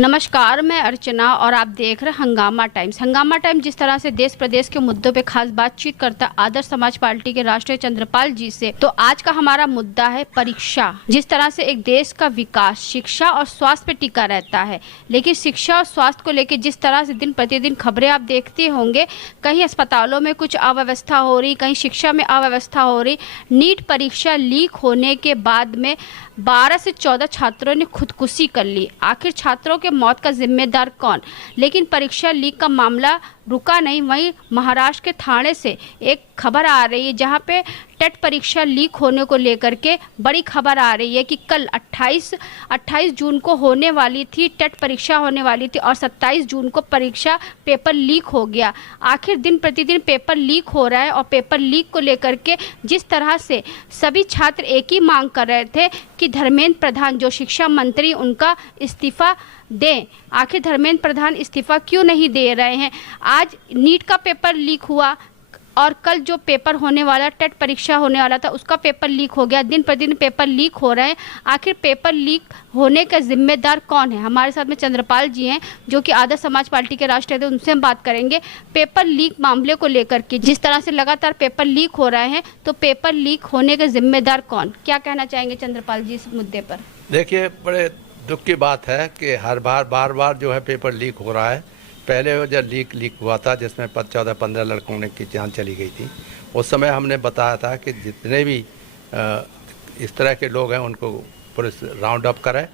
नमस्कार, मैं अर्चना और आप देख रहे हैं हंगामा टाइम्स। हंगामा टाइम्स जिस तरह से देश प्रदेश के मुद्दों पे खास बातचीत करता है आदर्श समाज पार्टी के राष्ट्रीय चंद्रपाल जी से, तो आज का हमारा मुद्दा है परीक्षा। जिस तरह से एक देश का विकास शिक्षा और स्वास्थ्य पे टिका रहता है, लेकिन शिक्षा और स्वास्थ्य को लेकर जिस तरह से दिन प्रतिदिन खबरें आप देखते होंगे, कहीं अस्पतालों में कुछ अव्यवस्था हो रही, कहीं शिक्षा में अव्यवस्था हो रही। नीट परीक्षा लीक होने के बाद में 12 से 14 छात्रों ने खुदकुशी कर ली। आखिर छात्रों के मौत का जिम्मेदार कौन? लेकिन परीक्षा लीक का मामला रुका नहीं। वहीं महाराष्ट्र के ठाणे से एक खबर आ रही है जहां पे टेट परीक्षा लीक होने को लेकर के बड़ी खबर आ रही है कि कल 28 जून को होने वाली थी, टेट परीक्षा होने वाली थी और 27 जून को परीक्षा पेपर लीक हो गया। आखिर दिन प्रतिदिन पेपर लीक हो रहा है और पेपर लीक को लेकर के जिस तरह से सभी छात्र एक ही मांग कर रहे थे कि धर्मेंद्र प्रधान जो शिक्षा मंत्री उनका इस्तीफा दें। आखिर धर्मेंद्र प्रधान इस्तीफा क्यों नहीं दे रहे हैं? आज नीट का पेपर लीक हुआ और कल जो पेपर होने वाला, टेट परीक्षा होने वाला था, उसका पेपर लीक हो गया। दिन प्रतिदिन पेपर लीक हो रहे हैं। आखिर पेपर लीक होने का जिम्मेदार कौन है? हमारे साथ में चंद्रपाल जी हैं जो कि आदर्श समाज पार्टी के राष्ट्रीय अध्यक्ष, उनसे हम बात करेंगे पेपर लीक मामले को लेकर के। जिस तरह से लगातार पेपर लीक हो रहे हैं, तो पेपर लीक होने का जिम्मेदार कौन? क्या कहना चाहेंगे चंद्रपाल जी इस मुद्दे पर? देखिए, बड़े दुख की बात है कि हर बार बार जो है पेपर लीक हो रहा है। पहले जब लीक हुआ था जिसमें 14-15 लड़कों की जान चली गई थी, उस समय हमने बताया था कि जितने भी इस तरह के लोग हैं उनको पुलिस राउंड अप करे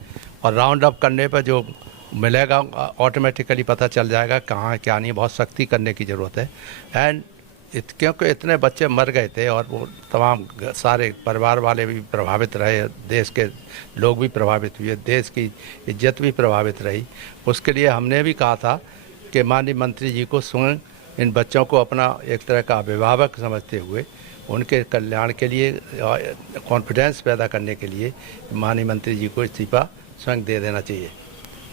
और राउंड अप करने पर जो मिलेगा ऑटोमेटिकली पता चल जाएगा कहाँ है क्या नहीं। बहुत सख्ती करने की ज़रूरत है। एंड क्योंकि इतने बच्चे मर गए थे और वो तमाम सारे परिवार वाले भी प्रभावित रहे, देश के लोग भी प्रभावित हुए, देश की इज्जत भी प्रभावित रही। उसके लिए हमने भी कहा था कि माननीय मंत्री जी को स्वयं इन बच्चों को अपना एक तरह का अभिभावक समझते हुए उनके कल्याण के लिए, कॉन्फिडेंस पैदा करने के लिए माननीय मंत्री जी को इस्तीफा स्वयं दे देना चाहिए।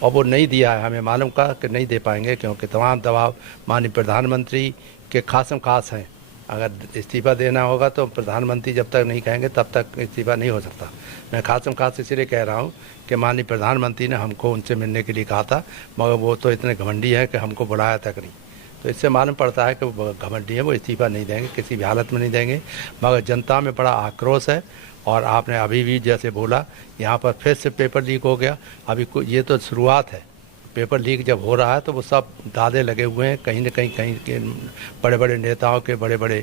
और वो नहीं दिया है। हमें मालूम का कि नहीं दे पाएंगे क्योंकि तमाम दबाव माननीय प्रधानमंत्री के खासम खास हैं। अगर इस्तीफा देना होगा तो प्रधानमंत्री जब तक नहीं कहेंगे तब तक इस्तीफा नहीं हो सकता। मैं खासम खास इसलिए कह रहा हूँ कि माननीय प्रधानमंत्री ने हमको उनसे मिलने के लिए कहा था, मगर वो तो इतने घमंडी हैं कि हमको बुलाया तक नहीं। तो इससे मालूम पड़ता है कि वो घमंडी है, वो इस्तीफा नहीं देंगे, किसी भी हालत में नहीं देंगे। मगर जनता में बड़ा आक्रोश है। और आपने अभी भी जैसे बोला, यहाँ पर फिर से पेपर लीक हो गया। अभी ये तो शुरुआत है। पेपर लीक जब हो रहा है तो वो सब दादे लगे हुए हैं। कहीं न कहीं के बड़े बड़े नेताओं के, बड़े बड़े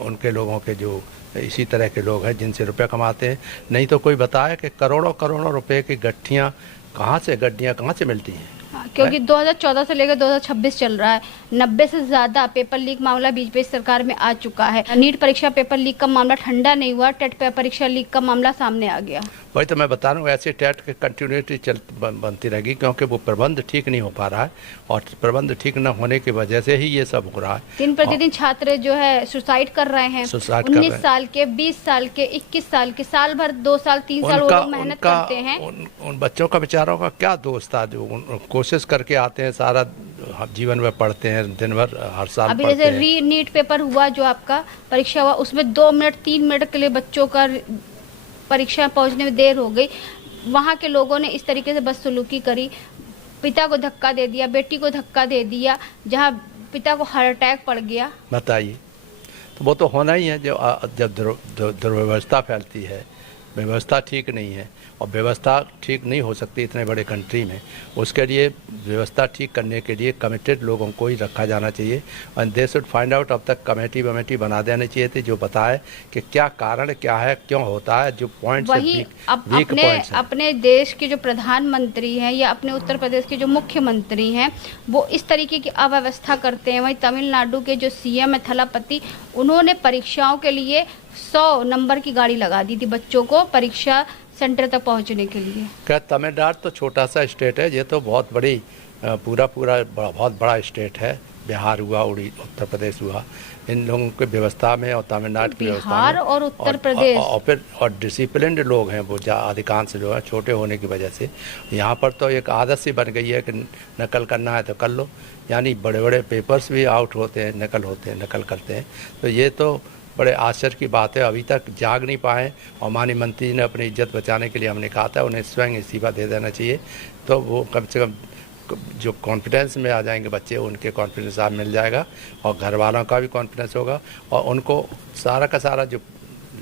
उनके लोगों के जो इसी तरह के लोग हैं जिनसे रुपये कमाते हैं। नहीं तो कोई बताए कि करोड़ों करोड़ों रुपए की गड्ढियाँ कहाँ से मिलती हैं। क्योंकि 2014 से लेकर 2026 चल रहा है, 90 से ज्यादा पेपर लीक मामला बीजेपी सरकार में आ चुका है। नीट परीक्षा पेपर लीक का मामला ठंडा नहीं हुआ, टेट परीक्षा लीक का मामला सामने आ गया। वही तो मैं बता रहा हूँ, ऐसे टेट की कंटिन्यूटी बनती रहेगी क्योंकि वो प्रबंध ठीक नहीं हो पा रहा है और प्रबंध ठीक न होने की वजह से ही ये सब हो रहा है। दिन प्रतिदिन छात्र जो है सुसाइड कर रहे हैं। 19 साल के, 20 साल के, 21 साल के, साल भर, 2 साल, 3 साल वो लोग मेहनत करते हैं। उन बच्चों का बेचारों का क्या दोष था जो कोशिश करके आते हैं, सारा जीवन में पढ़ते हैं, दिन भर हर साल अभी जैसे नीट पेपर हुआ जो आपका परीक्षा हुआ, उसमें 2 मिनट 3 मिनट के लिए बच्चों का परीक्षा पहुंचने में देर हो गई। वहां के लोगों ने इस तरीके से बदसलूकी करी, पिता को धक्का दे दिया, बेटी को धक्का दे दिया, जहां पिता को हार्ट अटैक पड़ गया। बताइए, तो वो तो होना ही है। जब दुर्व्यवस्था फैलती है, व्यवस्था ठीक नहीं है और व्यवस्था ठीक नहीं हो सकती इतने बड़े कंट्री में। उसके लिए व्यवस्था ठीक करने के लिए कमिटेड लोगों को ही रखा जाना चाहिए और दे शुड फाइंड आउट। अब तक कमेटी बना देनी चाहिए थी जो बताए कि क्या कारण क्या है, क्यों होता है, जो पॉइंट्स वीक पॉइंट्स हैं। अपने देश के जो प्रधानमंत्री हैं या अपने उत्तर प्रदेश के जो मुख्यमंत्री हैं वो इस तरीके की अव्यवस्था करते हैं। वहीं तमिलनाडु के जो सीएम है थलापति, उन्होंने परीक्षाओं के लिए 100 नंबर की गाड़ी लगा दी थी बच्चों को परीक्षा सेंटर तक पहुंचने के लिए। क्या तमिलनाडु तो छोटा सा स्टेट है, ये तो बहुत बड़ी पूरा बहुत बड़ा स्टेट है। बिहार हुआ, उत्तर प्रदेश हुआ, इन लोगों की व्यवस्था में और तमिलनाडु की व्यवस्था में बिहार और उत्तर प्रदेश और डिसिप्लिन्ड लोग हैं वो, अधिकांश जो है छोटे होने की वजह से। यहाँ पर तो एक आदत सी बन गई है कि नकल करना है तो कर लो। यानी बड़े बड़े पेपर्स भी आउट होते हैं, नकल करते हैं। तो ये तो बड़े आश्चर्य की बात है, अभी तक जाग नहीं पाए। और माननीय मंत्री जी ने अपनी इज्जत बचाने के लिए हमने कहा था उन्हें स्वयं इस्तीफा दे देना चाहिए, तो वो कम से कम जो कॉन्फिडेंस में आ जाएंगे बच्चे, उनके कॉन्फिडेंस आप मिल जाएगा और घर वालों का भी कॉन्फिडेंस होगा। और उनको सारा का सारा जो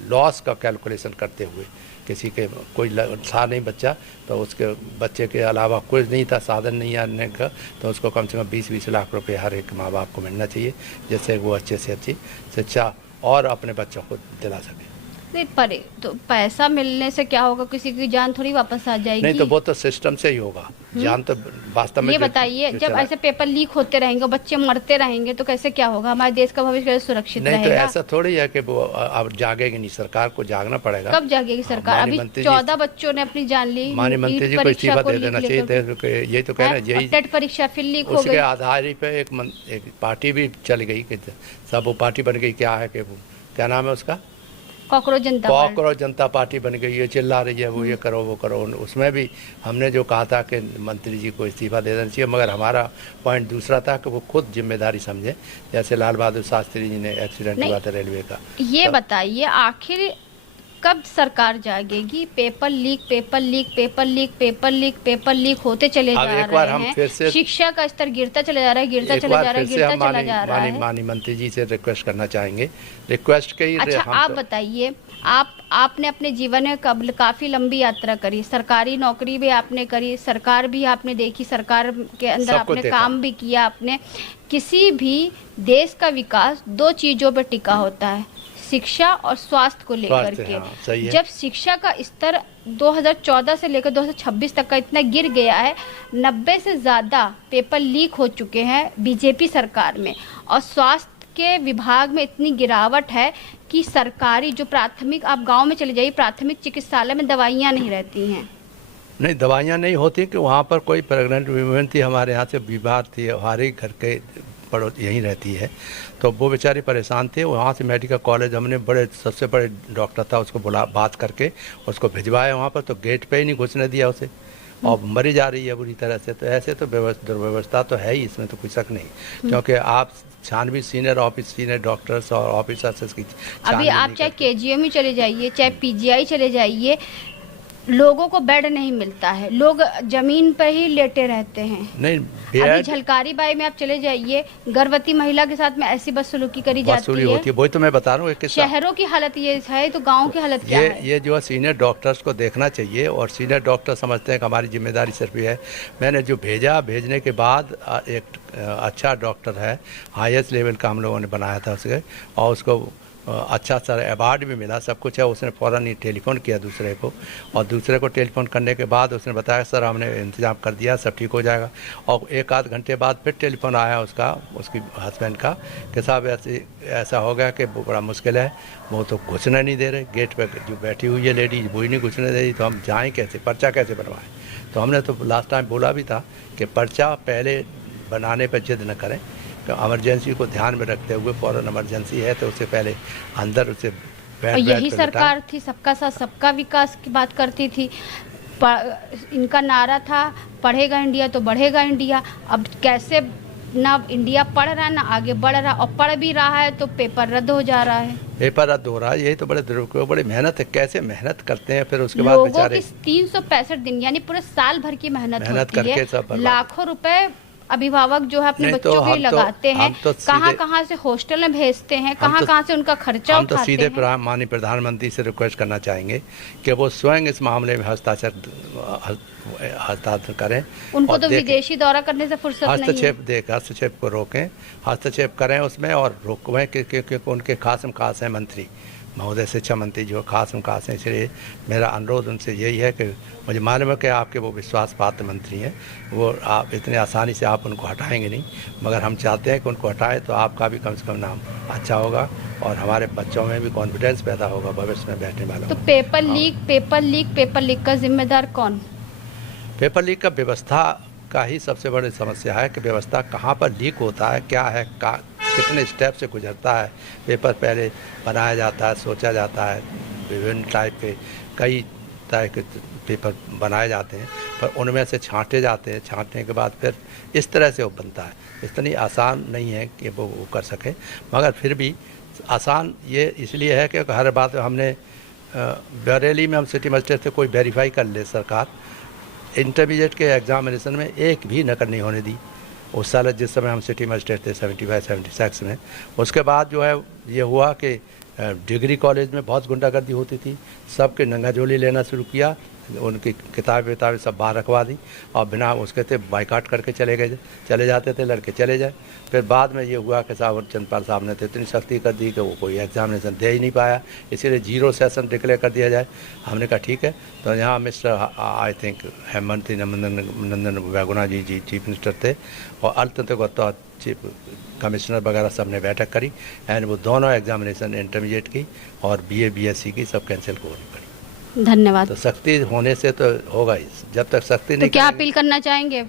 लॉस का कैलकुलेशन करते हुए, किसी के कोई था नहीं बच्चा, तो उसके बच्चे के अलावा कुछ नहीं था, साधन नहीं आने का, तो उसको कम से कम 20-20 लाख रुपए हर एक माँ बाप को मिलना चाहिए, जिससे वो अच्छे से अच्छी शिक्षा और अपने बच्चों को दिला सके। नहीं, पर तो पैसा मिलने से क्या होगा, किसी की जान थोड़ी वापस आ जाएगी। नहीं, तो वो तो सिस्टम से ही होगा, जान तो वास्तव में। ये बताइए, जब ऐसे पेपर लीक होते रहेंगे, बच्चे मरते रहेंगे, तो कैसे क्या होगा, हमारे देश का भविष्य कैसे सुरक्षित रहेगा? नहीं, तो ऐसा थोड़ी है कि वो अब जागेगी नहीं, सरकार को जागना पड़ेगा। कब जागेगी सरकार? अभी 14 बच्चों ने अपनी जान ली। माननीय मंत्री जी को इस्तीफा दे देना चाहिए, यही तो कहना। यही टेट परीक्षा फिर लीक हो गई, उसके आधार पे एक पार्टी भी चल गई कि सब वो पार्टी बन गई, क्या है कि वो क्या नाम है उसका, कॉकरोच जनता पार्टी बन गई, ये चिल्ला रही है वो ये करो वो करो। उसमें भी हमने जो कहा था कि मंत्री जी को इस्तीफा दे देना चाहिए, मगर हमारा पॉइंट दूसरा था कि वो खुद जिम्मेदारी समझे, जैसे लाल बहादुर शास्त्री जी ने एक्सीडेंट हुआ था रेलवे का। ये बताइए, आखिर कब सरकार जागेगी? Paper leak, paper leak, paper leak, paper leak, paper leak होते चले जा रहे हैं। शिक्षा का स्तर गिरता चला जा रहा है, गिरता चला जा रहा है, गिरता चला जा रहा है। माननीय मंत्री जी से रिक्वेस्ट करना चाहेंगे, रिक्वेस्ट के ही। अच्छा, आप बताइए, आपने अपने जीवन में काफी लंबी यात्रा करी, सरकारी नौकरी भी आपने करी, सरकार भी आपने देखी, सरकार के अंदर आपने काम भी किया। आपने किसी भी देश का विकास 2 चीजों पर टिका होता है, शिक्षा और स्वास्थ्य को लेकर के। हाँ, सही है। जब शिक्षा का स्तर 2014 से लेकर 2026 तक का इतना गिर गया है, 90 से ज्यादा पेपर लीक हो चुके हैं बीजेपी सरकार में, और स्वास्थ्य के विभाग में इतनी गिरावट है कि सरकारी जो प्राथमिक, आप गांव में चले जाइए, प्राथमिक चिकित्सालय में दवाइयां नहीं रहती हैं। नहीं, दवाइयां नहीं होती कि वहाँ पर कोई प्रेग्नेंट वीमेन थी, हमारे यहाँ से बीमार थी, हमारे घर के पड़ोस यहीं रहती है, तो वो बेचारी परेशान थे। वहाँ से मेडिकल कॉलेज हमने सबसे बड़े डॉक्टर था, उसको बात करके उसको भिजवाया वहाँ पर, तो गेट पे ही नहीं घुसने दिया उसे, और मरी जा रही है बुरी तरह से। तो ऐसे तो दुर्व्यवस्था तो है ही, इसमें तो कोई शक नहीं, क्योंकि आप छानबीन सीनियर डॉक्टर्स और ऑफिसर्स की अभी आप चाहे केजीएम ही चले जाइए, चाहे पीजीआई चले जाइए, लोगों को बेड नहीं मिलता है, लोग जमीन पर ही लेटे रहते हैं। नहीं, अभी झलकारी बाई में आप चले जाइए, गर्भवती महिला के साथ में ऐसी बदसलूकी करी जाती है। वही तो मैं बता रहा हूँ। शहरों की हालत ये है, तो गांव की हालत क्या है? ये जो सीनियर डॉक्टर्स को देखना चाहिए, और सीनियर डॉक्टर समझते हैं कि हमारी जिम्मेदारी सिर्फ ये है। मैंने जो भेजने के बाद एक अच्छा डॉक्टर है, हाईएस्ट लेवल का हम लोगों ने बनाया था उसके, और उसको अच्छा सा अवार्ड भी मिला, सब कुछ है। उसने फ़ौरन ही टेलीफोन किया दूसरे को, और दूसरे को टेलीफोन करने के बाद उसने बताया सर हमने इंतज़ाम कर दिया, सब ठीक हो जाएगा। और 1 आध घंटे बाद फिर टेलीफोन आया उसकी हस्बैंड का कि साहब ऐसा हो गया कि बड़ा मुश्किल है, वो तो घुसने नहीं दे रहे, गेट पर जो बैठी हुई है लेडी वो ही नहीं घुसने दे रही, तो हम जाएँ कैसे, पर्चा कैसे बनवाएँ? तो हमने तो लास्ट टाइम बोला भी था कि पर्चा पहले बनाने पर जिद न करें, इमरजेंसी को ध्यान में रखते हुए, फौरन इमरजेंसी है तो उससे पहले अंदर उसे और यही सरकार थी सबका साथ सबका विकास की बात करती थी। इनका नारा था पढ़ेगा इंडिया तो बढ़ेगा इंडिया। अब कैसे ना इंडिया पढ़ रहा है ना आगे बढ़ रहा, और पढ़ भी रहा है तो पेपर रद्द हो जा रहा है। पेपर रद्द हो रहा है, यही तो बड़ी मेहनत है। कैसे मेहनत करते हैं, फिर उसके बाद बेचारे 365 दिन यानी पूरे साल भर की मेहनत होती है। लाखों रुपए अभिभावक जो है अपने बच्चों के लिए लगाते हैं, कहाँ से हॉस्टल में भेजते हैं, कहाँ से उनका खर्चा उठाते हैं। हम तो सीधे माननीय प्रधानमंत्री से रिक्वेस्ट करना चाहेंगे कि वो स्वयं इस मामले में हस्ताक्षर करें। उनको तो विदेशी दौरा करने से फुर्सत नहीं है। हस्तक्षेप को रोकें, हस्तक्षेप करें उसमें, और रोकवें क्योंकि उनके खास हैं मंत्री महोदय, शिक्षा मंत्री जो खास हैं। इसलिए मेरा अनुरोध उनसे यही है कि मुझे मालूम है कि आपके वो विश्वास पात्र मंत्री हैं, वो आप इतने आसानी से आप उनको हटाएंगे नहीं, मगर हम चाहते हैं कि उनको हटाएं तो आपका भी कम से कम नाम अच्छा होगा, और हमारे बच्चों में भी कॉन्फिडेंस पैदा होगा भविष्य में बैठने वाला। तो पेपर लीक का जिम्मेदार कौन? पेपर लीक का व्यवस्था का ही सबसे बड़ी समस्या है कि व्यवस्था कहाँ पर लीक होता है, क्या है, कितने स्टेप से गुजरता है। पेपर पहले बनाया जाता है, सोचा जाता है, विभिन्न टाइप के कई तरह के पेपर बनाए जाते हैं, पर उनमें से छांटे जाते हैं, छांटने के बाद फिर इस तरह से वो बनता है। इतनी आसान नहीं है कि वो कर सके, मगर फिर भी आसान ये इसलिए है कि हर बात हमने बरेली में हम सिटी मजिस्ट्रेट से कोई वेरीफाई कर ले सरकार, इंटरमीडिएट के एग्जामिनेशन में एक भी नकल नहीं होने दी उस साल जिस समय हम सिटी मजिस्ट्रेट थे 75-76 में। उसके बाद जो है ये हुआ कि डिग्री कॉलेज में बहुत गुंडागर्दी होती थी, सबके नंगाजोली लेना शुरू किया, उनकी किताबें सब बाहर रखवा दी और बिना उसके थे बाइकाट करके चले जाते थे, लड़के चले जाए। फिर बाद में ये हुआ कि साहब चंद्रपाल साहब ने तो इतनी सख्ती कर दी कि वो कोई एग्जामिनेशन दे ही नहीं पाया, इसीलिए 0 सेशन डिक्लेयर कर दिया जाए। हमने कहा ठीक है। तो यहाँ mister I think Hemant Nandan Bahuguna ji chief minister थे और अल्तंत्र चीफ कमिश्नर वगैरह सब ने बैठक करी एंड वो दोनों एग्जामिनेशन इंटरमीडिएट की और BA BSc की सब कैंसिल करनी पड़ी। धन्यवाद। तो सख्ती होने से तो होगा ही, जब तक सख्ती नहीं। तो क्या अपील करना चाहेंगे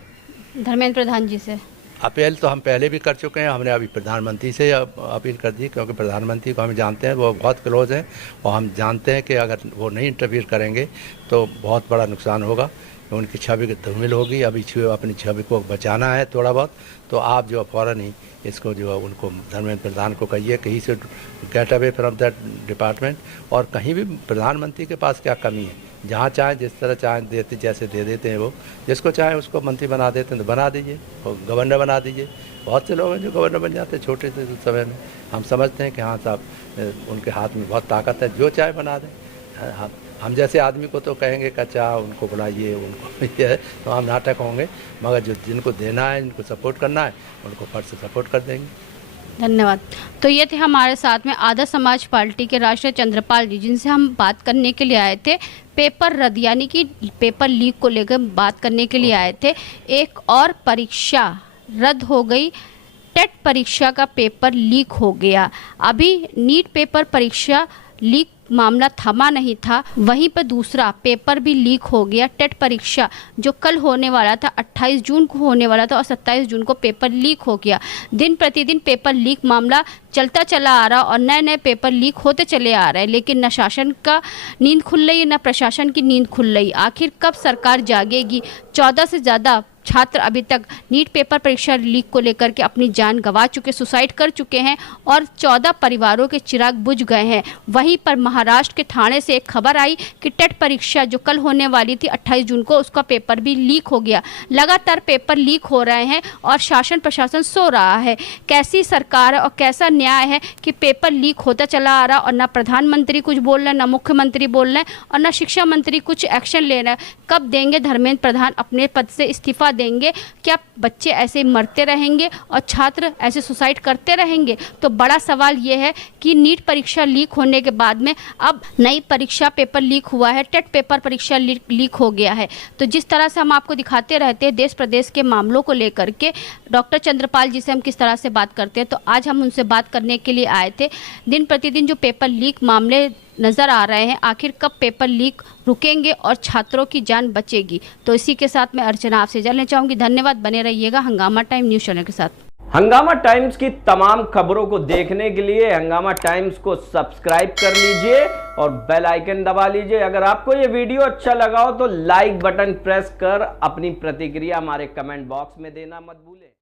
धर्मेंद्र प्रधान जी से? अपील तो हम पहले भी कर चुके हैं, हमने अभी प्रधानमंत्री से अपील कर दी, क्योंकि प्रधानमंत्री को हम जानते हैं, वो बहुत क्लोज हैं और हम जानते हैं कि अगर वो नहीं इंटरफियर करेंगे तो बहुत बड़ा नुकसान होगा, उनकी छवि की धूमिल होगी। अभी अपनी छवि को बचाना है थोड़ा बहुत, तो आप जो फ़ौरन ही इसको जो है उनको धर्मेंद्र प्रधान को कहिए कहीं से get away from that department. और कहीं भी प्रधानमंत्री के पास क्या कमी है, जहाँ चाहें जिस तरह चाहें देते जैसे दे देते हैं, वो जिसको चाहें उसको मंत्री बना देते हैं तो बना दीजिए, गवर्नर बना दीजिए। बहुत से लोग हैं जो गवर्नर बन जाते हैं छोटे से समय में। हम समझते हैं कि हाँ साहब उनके हाथ में बहुत ताकत है, जो चाहे बना दें। हम जैसे आदमी को तो कहेंगे कि अच्छा उनको बुलाइए, उनको ये है, तो हम नाटक होंगे, मगर जो जिनको देना है, जिनको सपोर्ट करना है, उनको फट से सपोर्ट कर देंगे। धन्यवाद। तो ये थे हमारे साथ में आदर्श समाज पार्टी के राष्ट्रीय चंद्रपाल जी, जिनसे हम बात करने के लिए आए थे, पेपर रद्द यानी कि पेपर लीक को लेकर बात करने के लिए आए थे। एक और परीक्षा रद्द हो गई, टेट परीक्षा का पेपर लीक हो गया। अभी नीट पेपर परीक्षा लीक मामला थमा नहीं था, वहीं पर दूसरा पेपर भी लीक हो गया। टेट परीक्षा जो कल होने वाला था, 28 जून को होने वाला था और 27 जून को पेपर लीक हो गया। दिन प्रतिदिन पेपर लीक मामला चलता चला आ रहा और नए नए पेपर लीक होते चले आ रहे हैं, लेकिन न शासन का नींद खुल रही है न प्रशासन की नींद खुल रही। आखिर कब सरकार जागेगी? 14 से ज़्यादा छात्र अभी तक नीट पेपर परीक्षा लीक को लेकर के अपनी जान गंवा चुके, सुसाइड कर चुके हैं और 14 परिवारों के चिराग बुझ गए हैं। वहीं पर महाराष्ट्र के ठाणे से एक खबर आई कि टेट परीक्षा जो कल होने वाली थी 28 जून को, उसका पेपर भी लीक हो गया। लगातार पेपर लीक हो रहे हैं और शासन प्रशासन सो रहा है। कैसी सरकार है और कैसा न्याय है कि पेपर लीक होता चला आ रहा और ना प्रधानमंत्री कुछ बोल रहे हैं, ना मुख्यमंत्री बोल रहे हैं और ना शिक्षा मंत्री कुछ एक्शन ले रहे हैं। कब देंगे धर्मेंद्र प्रधान अपने पद से इस्तीफा देंगे? क्या बच्चे ऐसे मरते रहेंगे और छात्र ऐसे सुसाइड करते रहेंगे? तो बड़ा सवाल ये है कि नीट परीक्षा लीक होने के बाद में अब नई परीक्षा पेपर लीक हुआ है, टेट पेपर परीक्षा लीक हो गया है। तो जिस तरह से हम आपको दिखाते रहते हैं देश प्रदेश के मामलों को लेकर के, डॉक्टर चंद्रपाल जी से हम किस तरह से बात करते हैं, तो आज हम उनसे बात करने के लिए आए थे। दिन प्रतिदिन जो पेपर लीक मामले नज़र आ रहे हैं, आखिर कब पेपर लीक रुकेंगे और छात्रों की जान बचेगी? तो इसी के साथ मैं अर्चना आपसे जानना चाहूँगी। धन्यवाद, बने रहिएगा हंगामा टाइम न्यूज़ चैनल के साथ। हंगामा टाइम्स की तमाम खबरों को देखने के लिए हंगामा टाइम्स को सब्सक्राइब कर लीजिए और बेल आइकन दबा लीजिए। अगर आपको ये वीडियो अच्छा लगा हो तो लाइक बटन प्रेस कर अपनी प्रतिक्रिया हमारे कमेंट बॉक्स में देना मत भूलें।